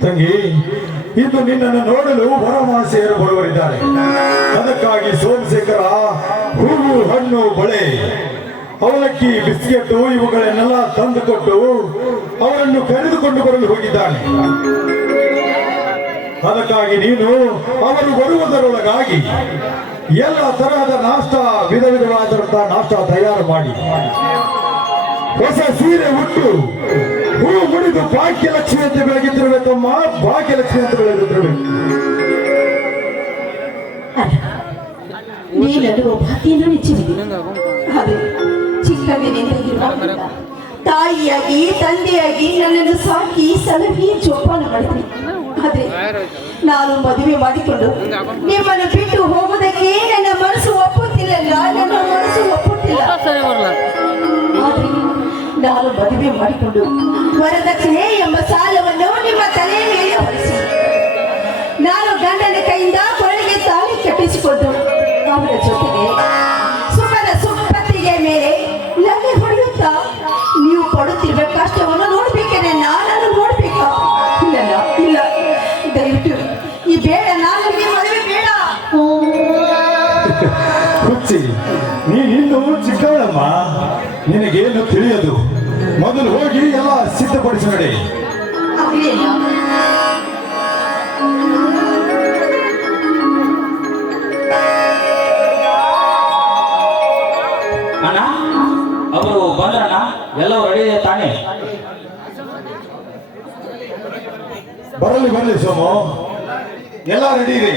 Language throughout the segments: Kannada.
ತಂಗಿ, ಇಂದು ನಿನ್ನನ್ನು ನೋಡಲು ವರಮಾಸೆಯರು ಬರುವರಿದ್ದಾರೆ. ಅದಕ್ಕಾಗಿ ಸೋಮಶೇಖರ ಹೂವು, ಹಣ್ಣು, ಬಳೆ, ಅವಲಕ್ಕಿ, ಬಿಸ್ಕೆಟ್ ಇವುಗಳನ್ನೆಲ್ಲ ತಂದುಕೊಟ್ಟು ಅವರನ್ನು ಕರೆದುಕೊಂಡು ಬರಲು ಹೋಗಿದ್ದಾನೆ. ಅದಕ್ಕಾಗಿ ನೀನು ಅವರು ಬರುವುದರೊಳಗಾಗಿ ಎಲ್ಲ ತರಹದ ನಾಷ್ಟ, ವಿಧ ವಿಧವಾದಂತಹ ನಾಷ್ಟ ತಯಾರು ಮಾಡಿ, ಹೊಸ ಸೀರೆ ಉಟ್ಟು, ಹೂ ಮುಡಿದು ಭಾಗ್ಯಲಕ್ಷ್ಮಿ ಅಂತ ಬೆಳಗಿದ್ದಿರ್ಬೇಕಮ್ಮ, ಭಾಗ್ಯಲಕ್ಷ್ಮಿ ಅಂತ ಬೆಳಗಿದ್ದಿರ್ಬೇಕು. ನೀನನ್ನು ಭಕ್ತಿಯನ್ನು ನೆಚ್ಚಿದೆ. ಅದು ಚಿಕ್ಕಂದಿನಿಂದ ತಾಯಿಯಾಗಿ ತಂದೆಯಾಗಿ ನನ್ನನ್ನು ಸಾಕಿ ಸಲಹಿ ಜೋಪಾನ ಮಾಡಿದ್ರಿ. ಆದ್ರೆ ನಾನು ಮದುವೆ ಮಾಡಿಕೊಂಡು ನಿಮ್ಮನ್ನು ಬಿಟ್ಟು ಹೋಗುವುದಕ್ಕೆ ನನ್ನ ಮನಸ್ಸು ಒಪ್ಪುತ್ತಿಲ್ಲ. ನನ್ನ ಮನಸ್ಸು ಒಪ್ಪುತ್ತಿಲ್ಲ. ಆದ್ರೆ ನಾನು ಮದುವೆ ಮಾಡಿಕೊಂಡು ವರದಕ್ಷಿಣೆ ಎಂಬ ಸಾಲವನ್ನು ನಿಮ್ಮ ತಲೆಯ ಮೇಲೆ ಹೊರಿಸಿ ನಾನು ಗಂಡನ ಕೈಯಿಂದ ಕೊರಳಿಗೆ ತಾಳಿ ಕಟ್ಟಿಸಿಕೊಂಡು ಅವರ ಜೊತೆಗೆ ಸುಖದ ಸುಪ್ಪತ್ತಿಗೆ ಮೇಲೆ ಲಗ್ಗೆ ಹೊಡೆಯುತ್ತಾ ನೀವು ಪಡುತ್ತಿರುವ ಕಷ್ಟವನ್ನು ನೋಡ್ಬೇಕೇನೆ, ನಾನು ನೋಡ್ಬೇಕಾ? ಇಲ್ಲ ಇಲ್ಲ, ದಯವಿಟ್ಟು ಈ ಬೇಡ, ನಾನು ಈ ಮದುವೆ ಬೇಡ. ಹುಚ್ಚಿ, ನೀನಿನ್ನೂ ಚಿಕ್ಕವಳಮ್ಮ, ನಿನಗೇನು ತಿಳಿಯದು. ಮೊದಲು ಹೋಗಿ ಎಲ್ಲ ಸಿದ್ಧಪಡಿಸಿ ನಡೆ. ಅಣ್ಣ, ಅವರು ಬಂದ್ರಣ್ಣ, ಎಲ್ಲವೂ ರೆಡಿ ಇದೆ ತಾನೇ? ಬರಲಿ ಬರಲಿ ಸೋಮು, ಎಲ್ಲ ರೆಡಿ ಇದೆ.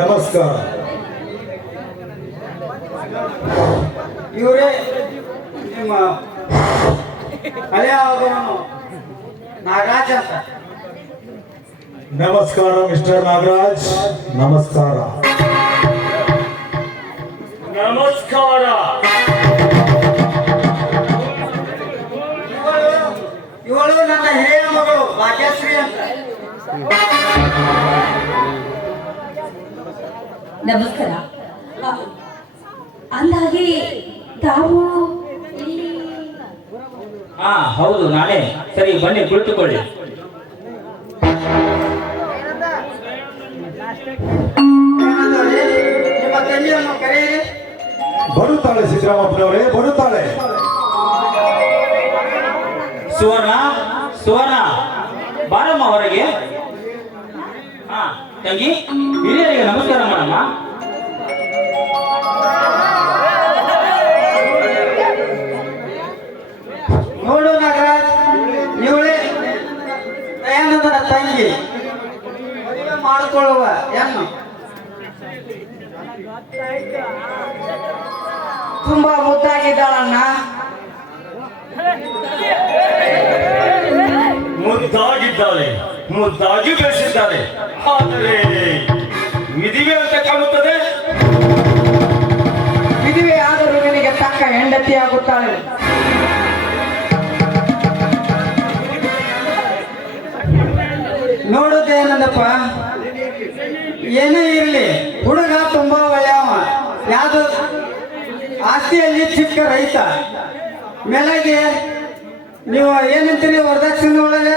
ನಮಸ್ಕಾರ. ಇವರೇ ನಿಮ್ಮ ಹಳೆಯ ನಾಗರಾಜ್ ಅಂತ. ನಮಸ್ಕಾರ ಮಿಸ್ಟರ್ ನಾಗರಾಜ್, ನಮಸ್ಕಾರ. ನಮಸ್ಕಾರ. ಇವಳು ನನ್ನ ಹಿರಿಯ ಮಗಳು ಭಾಗ್ಯಶ್ರೀ ಅಂತ. ನಮಸ್ಕಾರ. ಅಂದಾಗೆ ತಾವು ಹಾ ಹೌದು, ನಾನೇ. ಸರಿ, ಬನ್ನಿ ಕುಳಿತುಕೊಳ್ಳಿ. ನಿಮ್ಮ ತಂಗಿಯನ್ನು ಕರೆಯಿರಿ. ಬರುತ್ತಾಳೆ ಸಿದ್ದರಾಮಪ್ಪನವರೇ, ಬರುತ್ತಾಳೆ. ಸುವರ್ಣ, ಸುವರ್ಣ, ಬಾರಮ್ಮ ಹೊರಗೆ. ಹಾ ತಂಗಿ, ಹಿರಿಯರಿಗೆ ನಮಸ್ಕಾರ ಮಾಡಮ್ಮ. ನೋಡು ನಾಗರಾಜ್, ಇವಳೇ ದಯಾನಂದನ ತಂಗಿ, ಮದುವೆ ಮಾಡಿಕೊಳ್ಳುವ ಹೆಣ್ಣು. ತುಂಬಾ ಮುದ್ದಾಗಿದ್ದಾಳಣ್ಣ. ಮುದ್ದಾಗಿದ್ದಾಳೆ, ಮುದ್ದಾಗಿ ಬೆಳೆಸಿದ್ದಾಳೆ. ಆದರೆ ವಿಧಿವೆ ಅಂತ ಕಾಣುತ್ತದೆ. ವಿಧಿವೆ ಆದರೂ ನಿನಗೆ ತಕ್ಕ ಹೆಂಡತಿ ಆಗುತ್ತಾಳೆ. ನೋಡುದೇನಂದಪ್ಪ, ಏನೇ ಇರಲಿ ಹುಡುಗ ತುಂಬಾ ಒಳ್ಳೆಯವ. ಯಾವುದು ಆಸ್ತಿಯಲ್ಲಿ ಚಿಕ್ಕ ರೈತ. ಮೇಲಾಗಿ ನೀವು ಏನಂತೀರಿ ವರದಕ್ಷಿಣೆ ಒಳಗೆ?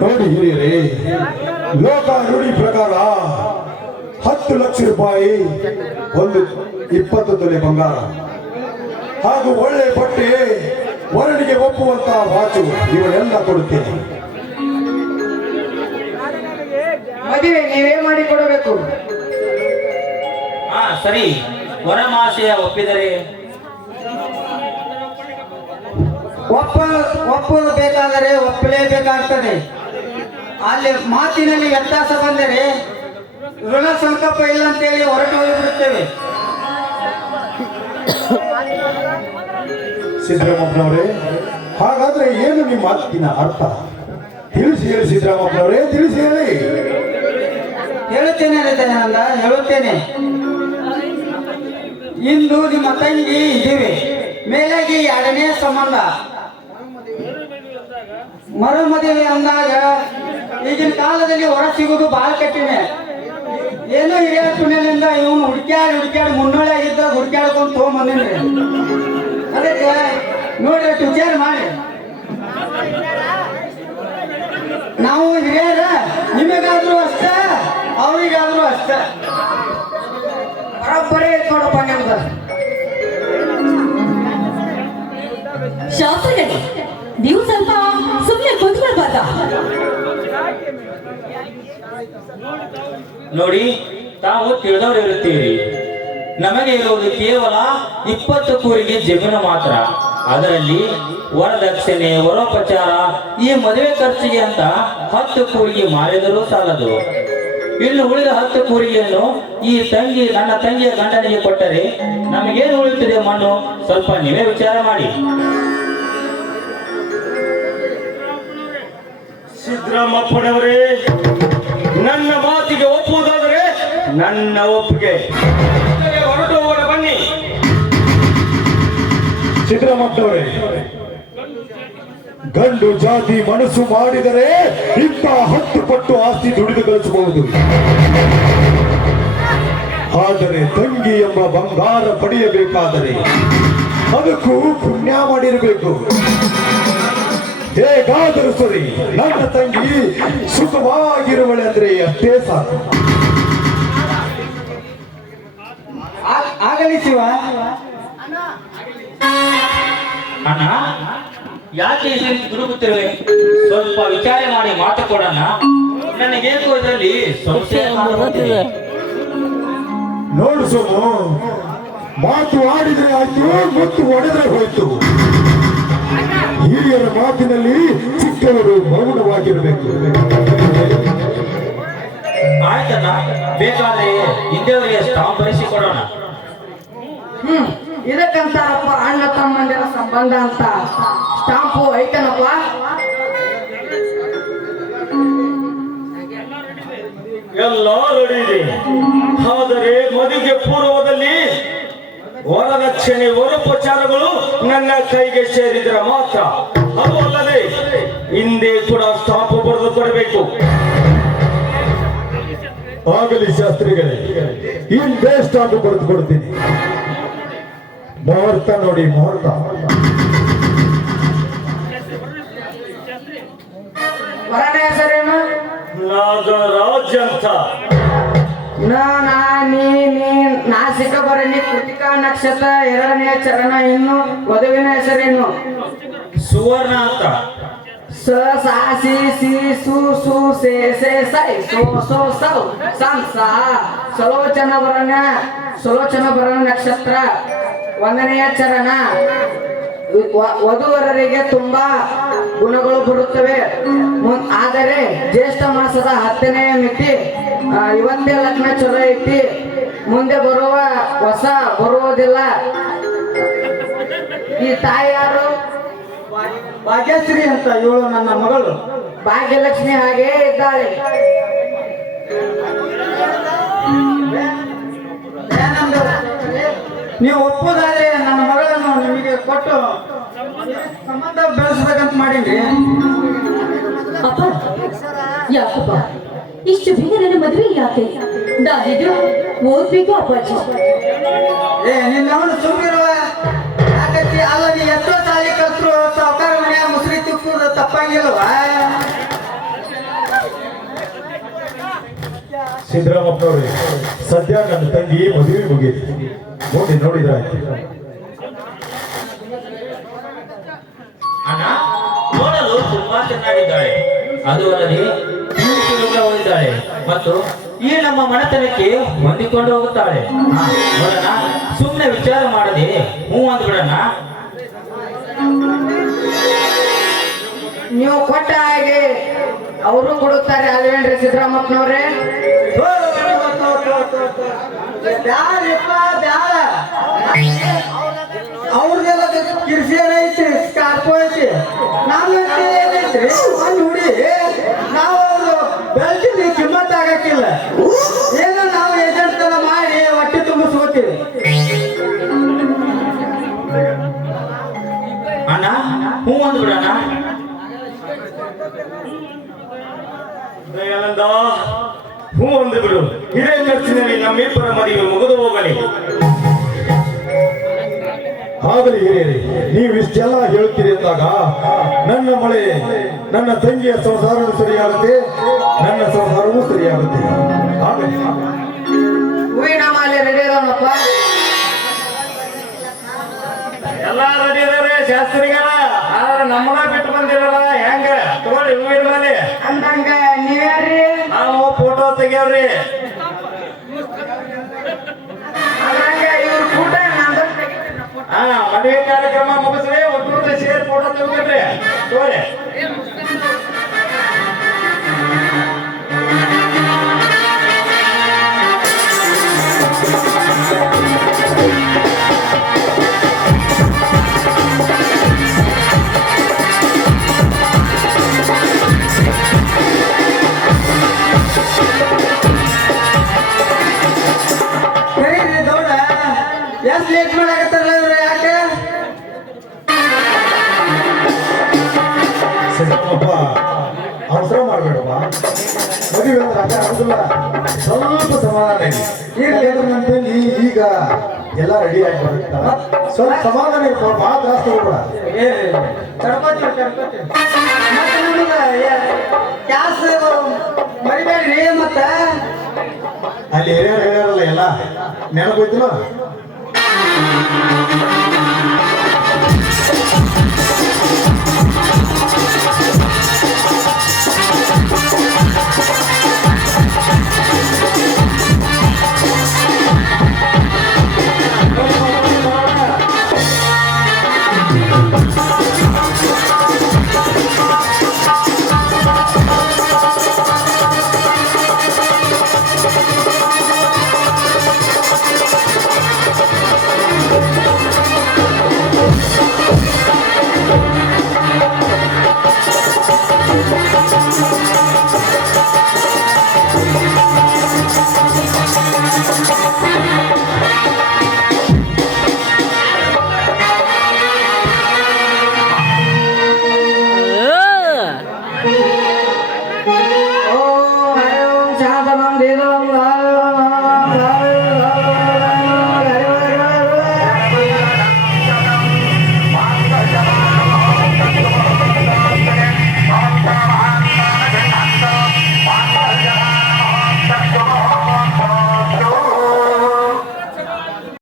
ನೋಡಿ ಹಿರಿಯರೇ, ಲೋಕ ರೂಢಿ ಪ್ರಕಾರ 10 ಲಕ್ಷ ರೂಪಾಯಿ, 20 ತೊಲೆ ಬಂಗಾರ ಹಾಗೂ ಒಳ್ಳೆ ಬಟ್ಟೆ, ವರನಿಗೆ ಒಪ್ಪುವಂತ ವಾಚು ಇವನ್ನೆಲ್ಲ ಕೊಡುತ್ತೇನೆ. ಮದುವೆ ನೀವೇ ಮಾಡಿ ಕೊಡಬೇಕು. ಹಾ ಸರಿ, ವರಮಾಶಯ ಒಪ್ಪಿದರೆ ಒಪ್ಪಲು ಬೇಕಾದರೆ ಒಪ್ಪಲೇಬೇಕಾಗ್ತದೆ. ಅಲ್ಲಿ ಮಾತಿನಲ್ಲಿ ವ್ಯತ್ಯಾಸ ಬಂದರೆ ಋಣ ಸಂಕಲ್ಪ ಇಲ್ಲ ಅಂತೇಳಿ ಹೊರಟು ಹೋಗಿಬಿಡುತ್ತೇವೆ. ಸಿದ್ದರಾಮಪ್ಪನವರೇ, ಹಾಗಾದ್ರೆ ಏನು ನಿಮ್ಮ ಮಾತಿನ ಅರ್ಥ? ತಿಳಿಸಿ ಹೇಳಿ ಸಿದ್ದರಾಮಪ್ಪನವರೇ, ತಿಳಿಸಿ ಹೇಳಿ. ಹೇಳುತ್ತೇನೆ ದಯಾನಂದ, ಹೇಳುತ್ತೇನೆ. ಇಂದು ನಿಮ್ಮ ತಂಗಿ ಇದ್ದೀವಿ, ಮೇಲಾಗಿ 2ನೇ ಸಂಬಂಧ. ಮರು ಮದುವೆ ಅಂದಾಗ ಈಗಿನ ಕಾಲದಲ್ಲಿ ಹೊರ ಸಿಗುವುದು ಬಹಳ ಕಠಿಣ. ಏನೋ ಹಿರಿಯ ಪುಣ್ಯದಿಂದ ಇವನು ಹುಡುಕ್ಯಾಡಿ ಮುನ್ನೋಳೆ ಆಗಿದ್ದಾಗ ಹುಡುಕ್ಯಾಡ್ಕೊಂಡು ತೊಗೊಂಬಂದಿನ್ರಿ. ಅದಕ್ಕೆ ನೋಡ್ರಿ, ವಿಚಾರ ಮಾಡಿ. ನಾವು ಹಿರಿಯರ, ನಿಮಗಾದ್ರೂ ಅಷ್ಟೇ, ಅವರಿಗಾದ್ರೂ ಅಷ್ಟೇ. ಬರೋಬ್ಬರೇ ನೋಡಪ್ಪ ನಿಮ್ದು. ಶಾಸ್ತ್ರಗಳೇ, ನೀವು ಸ್ವಲ್ಪ ಸುಮ್ಮನೆ ಕೂತ್ಕೊಳ್ಬಾರ್ದ? ನೋಡಿ, ತಾವು ತಿಳಿದವರು ಇರುತ್ತೀರಿ. ನಮಗೆ ಇರುವುದು ಕೇವಲ 20 ಕೂರಿಗೆ ಜಮೀನು ಮಾತ್ರ. ಅದರಲ್ಲಿ ವರದಕ್ಷಿಣೆ, ವರೋಪಚಾರ, ಈ ಮದುವೆ ಖರ್ಚಿಗೆ ಅಂತ 10 ಕೂರಿಗೆ ಮಾರಿದರೂ ಸಾಲದು. ಇನ್ನು ಉಳಿದ 10 ಕೂರಿಗೆಯನ್ನು ನನ್ನ ತಂಗಿಯ ಗಂಡನಿಗೆ ಕೊಟ್ಟರೆ ನಮಗೇನು ಉಳಿಯುತ್ತದೆ ಮಣ್ಣು? ಸ್ವಲ್ಪ ನೀವೇ ವಿಚಾರ ಮಾಡಿ. ಸಿದ್ದರಾಮಪ್ಪನವರೇ, ನನ್ನ ಮಾತಿಗೆ ಒಪ್ಪುವುದಾದರೆ ನನ್ನ ಒಪ್ಪಿಗೆ. ಹೊರಟು ಹೋಗೋಣ ಬನ್ನಿ. ಸಿದ್ದರಾಮಪ್ಪನವರೇ, ಗಂಡು ಜಾತಿ ಮನಸ್ಸು ಮಾಡಿದರೆ ಇಂಥ 10 ಪಟ್ಟು ಆಸ್ತಿ ದುಡಿದು ಗಳಿಸಬಹುದು. ಆದರೆ ತಂಗಿ ಎಂಬ ಬಂಗಾರ ಪಡೆಯಬೇಕಾದರೆ ಅದಕ್ಕೂ ಪುಣ್ಯ ಮಾಡಿರಬೇಕು. ಹೇಗಾದರೂ ಸರಿ, ನನ್ನ ತಂಗಿ ಸುಖವಾಗಿರುವಳೆ ಅಂದ್ರೆ ಅಷ್ಟೇ ಸಾಕು. ಆಗಲಿ ಶಿವ. ಅಣ್ಣ, ಯಾಕೆ ಈ ರೀತಿ ದುಡುಕುತ್ತಿರುವೆ? ಸ್ವಲ್ಪ ವಿಚಾರ ಮಾಡಿ ಮಾತು ಕೊಡೋಣ. ನನಗೇಕೋ ಇದರಲ್ಲಿ ಸಂಶಯ ಕಾಣುತ್ತಿದೆ. ನೋಡು ಸೋಮು, ಮಾತು ಆಡಿದ್ರೆ ಆಯ್ತು, ಮತ್ತು ಒಡೆದ್ರೆ ಹೋಯ್ತು. ಹಿರಿಯರ ಮಾತಿನಲ್ಲಿ ಚಿಕ್ಕವರು ಮೌನವಾಗಿರಬೇಕು. ಆಯ್ತಣ್ಣ, ಬೇಕಾದ್ರೆ ಹಿಂದೆಯವರಿಗೆ ಸ್ಟಾಂಪ್ ಬರೆಸಿಕೊಡೋಣ. ಇದಕ್ಕಂತಾರಪ್ಪ ಅಣ್ಣ ತಮ್ಮಂದಿರ ಸಂಬಂಧ ಅಂತ. ಸ್ಟಾಂಪು ಐತನಪ್ಪ. ಎಲ್ಲ ರೆಡಿ ಇದೆ. ಆದರೆ ಮದುವೆಗೆ ಪೂರ್ವದಲ್ಲಿ ವರದಕ್ಷಿಣೆ, ವರೋಪಚಾರಗಳು ನನ್ನ ಕೈಗೆ ಸೇರಿದರೆ ಮಾತ್ರ. ಅದು ಅಲ್ಲದೆ ಹಿಂದೆ ಕೂಡ ಸ್ಟಾಂಪ್ ಬರೆದು ಕೊಡಬೇಕು. ಆಗಲಿ ಶಾಸ್ತ್ರಿಗಳೇ, ಹಿಂದೆ ಸ್ಟಾಂಪ್ ಬರೆದು ಕೊಡ್ತೀನಿ. ಮುಹೂರ್ತ ನೋಡಿ, ಮುಹೂರ್ತ. ವರನ ಹೆಸರೇನು? ನಾಗರಾಜ್ ಅಂತ. ನಾ ಸಿಕ್ಕಬರನಿ ಕೃತಿಕಾ ನಕ್ಷತ್ರ 2ನೇ ಚರಣ. ಇನ್ನು ವಧುವಿನ ಹೆಸರೇನು? ಸುವರ್ಣ ಅಂತ. ಸ ಸಾ ಸಿ ಸಿ ಸು ಸು ಸೆ ಸೆ ಸೈ ಸೋ ಸೋ ಸೌ ಸಂ ಸಾ. ಸುಲೋಚನ ಭರಣ ನಕ್ಷತ್ರ 1ನೇ ಚರಣ. ವಧುವರರಿಗೆ ತುಂಬಾ ಗುಣಗಳು ಬರುತ್ತವೆ. ಆದರೆ ಜ್ಯೇಷ್ಠ ಮಾಸದ 10ನೇ ಮಿತಿ. ಇವತ್ತೇ ಲಗ್ನ ಚಲೋ ಐತಿ, ಮುಂದೆ ಬರುವ ಹೊಸ ಬರುವುದಿಲ್ಲ. ಈ ತಾಯಿ ಯಾರು? ಭಾಗ್ಯಶ್ರೀ ಅಂತ ಇವಳು ನನ್ನ ಮಗಳು. ಭಾಗ್ಯಲಕ್ಷ್ಮಿ ಹಾಗೆ ಇದ್ದಾಳೆ. ಏನಂದ್ರೆ ನೀವು ಒಪ್ಪುದಾದ್ರೆ ನನ್ನ ಮಗಳನ್ನು ನಿಮಗೆ ಕೊಟ್ಟು ಸಂಬಂಧ ಬೆಳೆಸ್ಬೇಕಂತ ಮಾಡೀನಿ. ಅಪ್ಪ ಯಾಕಪ್ಪ ಇಷ್ಟು ಬೇಗ ನನ್ನ ಮದುವೆ ಯಾಕೆ? ನಾನಿದ್ರು ಓದ್ಬೇಕು ಅಪ್ಪಾಜಿ. ನಿನ್ನವನು ಸುಮ್ಮಿರುವ ಯಾಕತ್ತಿ? ಅಲ್ಲ, ನೀ ಎಷ್ಟೋ ಸಾಲಿ ಕಲ್ತ್ರು ಸಾವುಕಾರ ಮನೆಯ ಮುಸ್ರಿ ತಿಕ್ಕುದು ತಪ್ಪಂಗಿಲ್ವಾ? ಸಿದ್ದರಾಮಪ್ಪನವ್ರೆ, ಸದ್ಯ ನನ್ನ ತಂಗಿ ಮದುವೆ ಮುಗಿಯಿತು. ನೋಡಿದ್ರಾಯ್ತು. ಅಣ್ಣ ನೋಡಲು ತುಂಬಾ ಚೆನ್ನಾಗಿದ್ದಾಳೆ. ಅದು ಅಲ್ಲದೆ ಓದಿದ್ದಾಳೆ ಮತ್ತು ಈ ನಮ್ಮ ಮನೆತನಕ್ಕೆ ಹೊಂದಿಕೊಂಡು ಹೋಗುತ್ತಾಳೆ. ನೋಡೋಣ, ಸುಮ್ಮನೆ ವಿಚಾರ ಮಾಡದೆ ಹ್ಞೂ ಅಂದ್ಬಿಡೋಣ. ನೀವು ಕೊಟ್ಟ ಹಾಗೆ ಅವರು ಕೊಡುತ್ತಾರೆ ಅಲ್ವೇನ್ರಿ ಸಿದ್ದರಾಮಪ್ಪನವ್ರೆ? ಬ್ಯಾಡಪ್ಪ ಬ್ಯಾಡ. ಅವ್ರದೆಲ್ಲ ಕಿರ್ಸಿಯರ್ ಐತಿ, ಸ್ಕಾರ್ಪೋ ಐತಿ. ನಾವು ಏನೈತ್ರಿ ಒಂದು ಹುಡಿ. ನಾವು ಅವರು ಬೆಳ್ತಿದ್ವಿ, ಕಿಮ್ಮತ್ ಆಗಕ್ಕಿಲ್ಲ. ಏನೋ ನಾವು ಏಜೆಂಟ್ ತರ ಮಾಡಿ ಹೊಟ್ಟೆ ತುಂಬಿಸ್ಕೋತೀವಿ. ಅಣ್ಣ ಹ್ಞೂ ಅಂದ್ಬಿಡೋಣ. ದಯಾನಂದ, ಹ್ಞೂ ಅಂದು ಬಿಡು. ಇದೇ ಖರ್ಚಿನಲ್ಲಿ ನಮ್ಮಿಬ್ಬರ ಮದುವೆ ಮುಗಿದು ಹೋಗಲಿ. ಆಗಲಿ ಹಿರಿಯರಿ, ನೀವು ಇಷ್ಟೆಲ್ಲ ಹೇಳುತ್ತೀರಿ ಅಂದಾಗ ನನ್ನ ತಂಗಿಯ ಸಂಸಾರವೂ ಸರಿಯಾಗುತ್ತೆ, ನನ್ನ ಸಂಸಾರವೂ ಸರಿಯಾಗುತ್ತೆ. ಆಗಲಿ. ಹೂವಿನ ಮಾಲೆ ರೆಡಿ ಅದಾವಪ್ಪ. ಎಲ್ಲ ರೆಡಿ ಇದಾರೆ ಶಾಸ್ತ್ರಿಗಳ. ಆದ್ರೆ ನಮ್ಮನ್ನ ಬಿಟ್ಟು ಬಂದಿರಲ್ಲ, ಹೆಂಗ? ತಗೊಳ್ಳಿ ಹೂವಿನ ಮೇಲೆ. ಅಂದಂಗ ನೀವ್ಯಾರ್ರಿ? ನಾವು ಫೋಟೋ ತೆಗಿಯವ್ರಿ. ಅಂದಂಗ ಇವ್ರ ಕೂಟ ನಂದು ಹಾ, ಮದುವೆ ಕಾರ್ಯಕ್ರಮ ಮುಗಿಸ್ರಿ, ಒಟ್ಟು ಸೇರಿ ಫೋಟೋ ತೆಗಿದ್ರಿ. ತಗೋರಿ. ಸರಿ ದೌಡ, ಎಷ್ಟು ಲೇಟ್ ಮಾಡಾಕತ್ತಾರಲ್ಲ ಇವ್ರು? ಯಾಕೆ? ಸಿದ್ದರಾಮಪ್ಪ, ಅವಸರ ಮಾಡಬೇಡಪ್ಪ. ಮದುವೆ ಅಂದ್ರೆ ಅದೇ ಆಗುದಿಲ್ಲ, ಸ್ವಲ್ಪ ಸಮಾಧಾನ ಇದೆ. ಇರ್ಲಿ ನನ್ನ ತಂಗಿ ಈಗ ಎಲ್ಲ ರೆಡಿ ಆಗಿ ಬರುತ್ತಲ್ಲ, ಸ್ವಲ್ಪ ಸಮಾಧಾನ ಇರ್ತಾವ, ಭಾಳ ಜಾಸ್ತಿ ಹೋಗ್ಬೇಡ. ತಡ್ಕೋತೀವಿ. ಮತ್ತೆ ನಮಗೆ ಕ್ಯಾಸ್ ಮರಿಬೇಡ್ರಿ. ಮತ್ತೆ ಅಲ್ಲಿ ಹಿರಿಯರು ಹೇಳ್ಯಾರಲ್ಲ, ಎಲ್ಲ ನೆನಪೋಯ್ತಿಲ್ಲ.